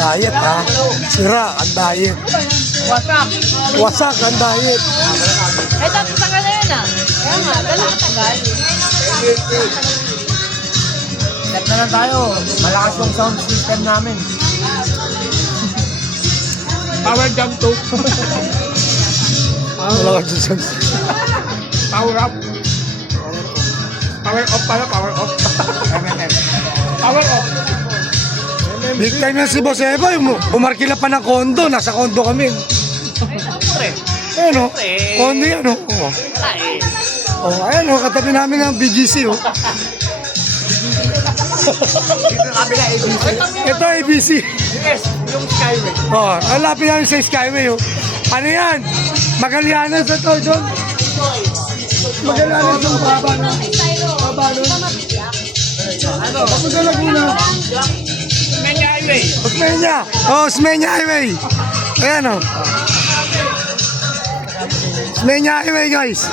Diet ha. Sira ang diet. Wasak. Wasak ang diet. Eh, tapos tagal na yun ah. Kaya nga, ganun katagal. Set na lang tayo. Malakas yung sound system namin. Power jump 2. Wala ka dyan. Power up. Power off pala, power off. Power off. Big time na si Boss Eva. Umarkila pa ng kondo. Nasa kondo kami. Ayan o. Kondo yan o. Oh, ayan o. Katabi namin ng BGC o. Dito kami na ABC. Ito ABC. Yes, yung Skyway. Oh, alapin namin sa Skyway oh. Ano yan? Magallanes na to, John. Magallanes yung baba no? Baba no? Ano? Kapag na Laguna. Menya Highway. Osmeña. Oh, Osmeña Highway. Ayan oh. Osmeña Highway guys.